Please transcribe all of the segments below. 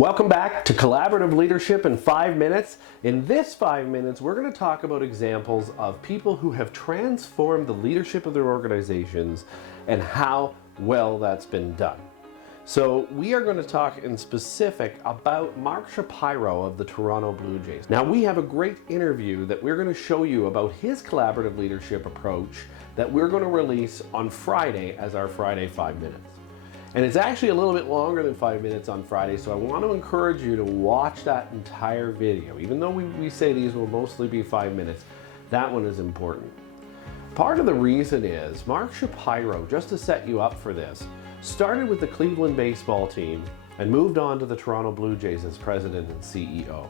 Welcome back to Collaborative Leadership in 5 minutes. In this 5 minutes, we're going to talk about examples of people who have transformed the leadership of their organizations and how well that's been done. So we are going to talk in specific about Mark Shapiro of the Toronto Blue Jays. Now we have a great interview that we're going to show you about his collaborative leadership approach that we're going to release on Friday as our Friday 5 minutes. And it's actually a little bit longer than 5 minutes on Friday, so I want to encourage you to watch that entire video. Even though we say these will mostly be 5 minutes, that one is important. Part of the reason is Mark Shapiro, just to set you up for this, started with the Cleveland baseball team and moved on to the Toronto Blue Jays as president and CEO.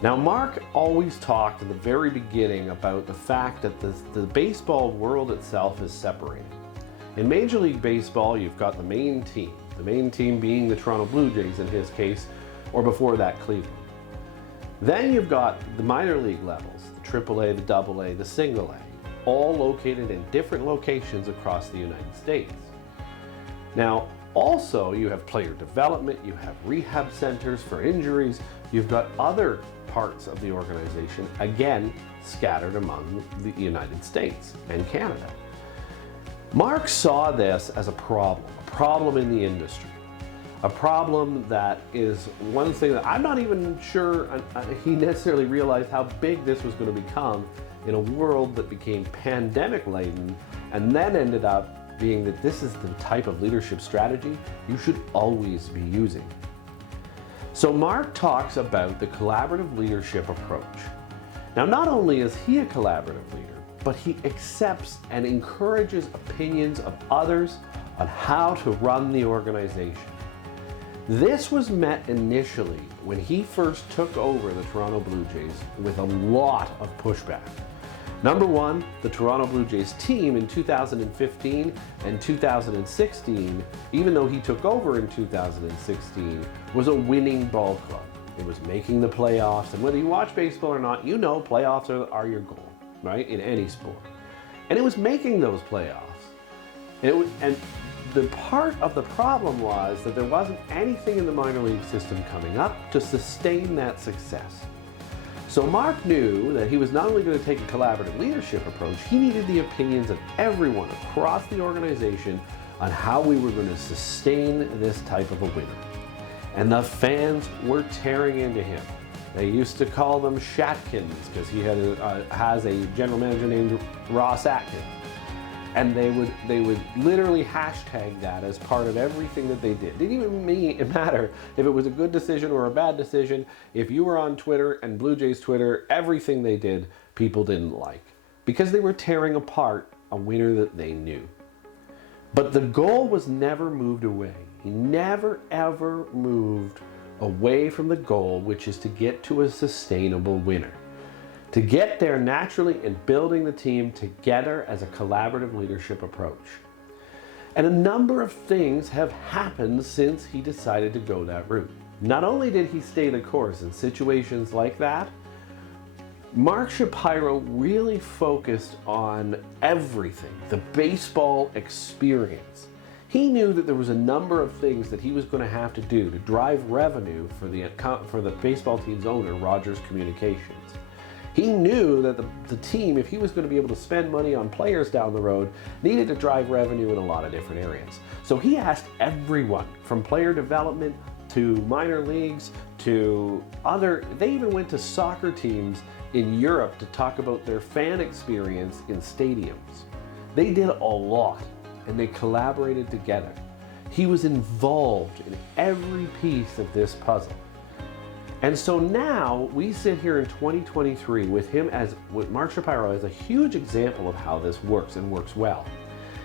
Now Mark always talked in the very beginning about the fact that the baseball world itself is separated. In Major League Baseball, you've got the main team being the Toronto Blue Jays in his case, or before that, Cleveland. Then you've got the minor league levels, the AAA, the AA, the single A, all located in different locations across the United States. Now, also you have player development, you have rehab centers for injuries, you've got other parts of the organization, again, scattered among the United States and Canada. Mark saw this as a problem in the industry. A problem that is one thing that I'm not even sure he necessarily realized how big this was going to become in a world that became pandemic laden and then ended up being that this is the type of leadership strategy you should always be using. So Mark talks about the collaborative leadership approach. Now, not only is he a collaborative leader, but he accepts and encourages opinions of others on how to run the organization. This was met initially when he first took over the Toronto Blue Jays with a lot of pushback. Number one, the Toronto Blue Jays team in 2015 and 2016, even though he took over in 2016, was a winning ball club. It was making the playoffs, and whether you watch baseball or not, you know playoffs are your goal, right, in any sport. And it was making those playoffs. And the part of the problem was that there wasn't anything in the minor league system coming up to sustain that success. So Mark knew that he was not only going to take a collaborative leadership approach, he needed the opinions of everyone across the organization on how we were going to sustain this type of a winner. And the fans were tearing into him. They used to call them Shatkins because he has a general manager named Ross Atkins. And they would literally hashtag that as part of everything that they did. It didn't even matter if it was a good decision or a bad decision. If you were on Twitter and Blue Jays Twitter, everything they did, people didn't like because they were tearing apart a winner that they knew. But the goal was never moved away. He never ever moved away from the goal, which is to get to a sustainable winner. To get there naturally in building the team together as a collaborative leadership approach. And a number of things have happened since he decided to go that route. Not only did he stay the course in situations like that, Mark Shapiro really focused on everything, the baseball experience. He knew that there was a number of things that he was going to have to do to drive revenue for the baseball team's owner, Rogers Communications. He knew that the team, if he was going to be able to spend money on players down the road, needed to drive revenue in a lot of different areas. So he asked everyone, from player development to minor leagues to they even went to soccer teams in Europe to talk about their fan experience in stadiums. They did a lot, and they collaborated together. He was involved in every piece of this puzzle. And so now we sit here in 2023 with Mark Shapiro as a huge example of how this works and works well.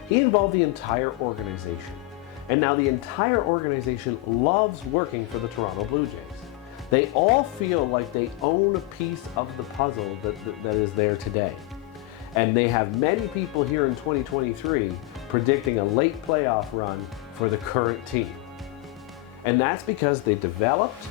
He involved the entire organization. And now the entire organization loves working for the Toronto Blue Jays. They all feel like they own a piece of the puzzle that is there today. And they have many people here in 2023 predicting a late playoff run for the current team. And that's because they developed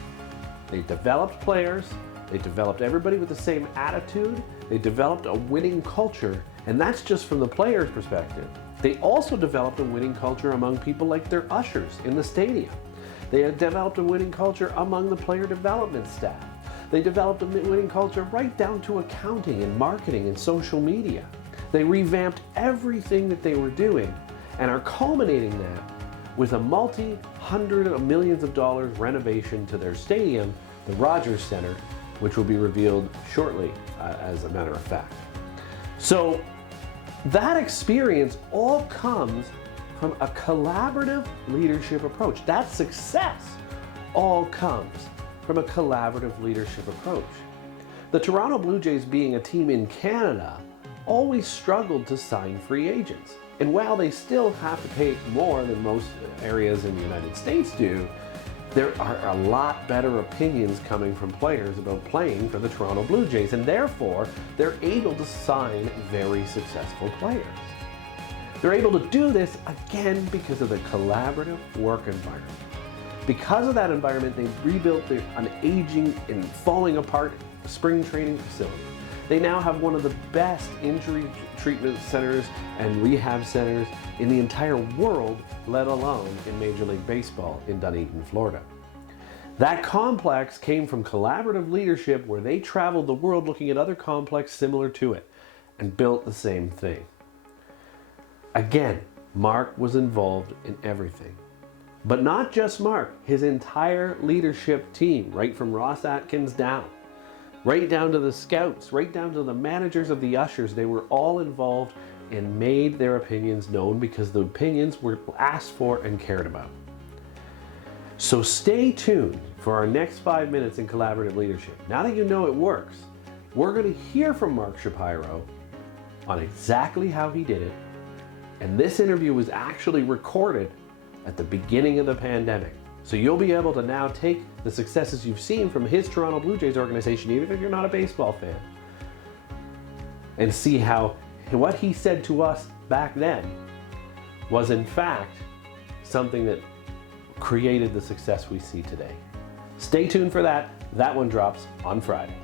players, they developed everybody with the same attitude, they developed a winning culture, and that's just from the player's perspective. They also developed a winning culture among people like their ushers in the stadium. They had developed a winning culture among the player development staff. They developed a winning culture right down to accounting and marketing and social media. They revamped everything that they were doing and are culminating that with a multi-hundred of millions of dollars renovation to their stadium, the Rogers Centre, which will be revealed shortly, as a matter of fact. So that experience all comes from a collaborative leadership approach. That success all comes from a collaborative leadership approach. The Toronto Blue Jays, being a team in Canada, always struggled to sign free agents. And while they still have to pay more than most areas in the United States do, there are a lot better opinions coming from players about playing for the Toronto Blue Jays, and therefore they're able to sign very successful players. They're able to do this again because of the collaborative work environment. Because of that environment, they've rebuilt an aging and falling apart spring training facility. They now have one of the best injury treatment centers and rehab centers in the entire world, let alone in Major League Baseball in Dunedin, Florida. That complex came from collaborative leadership where they traveled the world looking at other complexes similar to it and built the same thing. Again, Mark was involved in everything. But not just Mark, his entire leadership team, right from Ross Atkins down, right down to the scouts, right down to the managers of the ushers, they were all involved and made their opinions known because the opinions were asked for and cared about. So stay tuned for our next 5 minutes in collaborative leadership. Now that you know it works, we're going to hear from Mark Shapiro on exactly how he did it. And this interview was actually recorded at the beginning of the pandemic. So you'll be able to now take the successes you've seen from his Toronto Blue Jays organization, even if you're not a baseball fan, and see how what he said to us back then was in fact something that created the success we see today. Stay tuned for that. That one drops on Friday.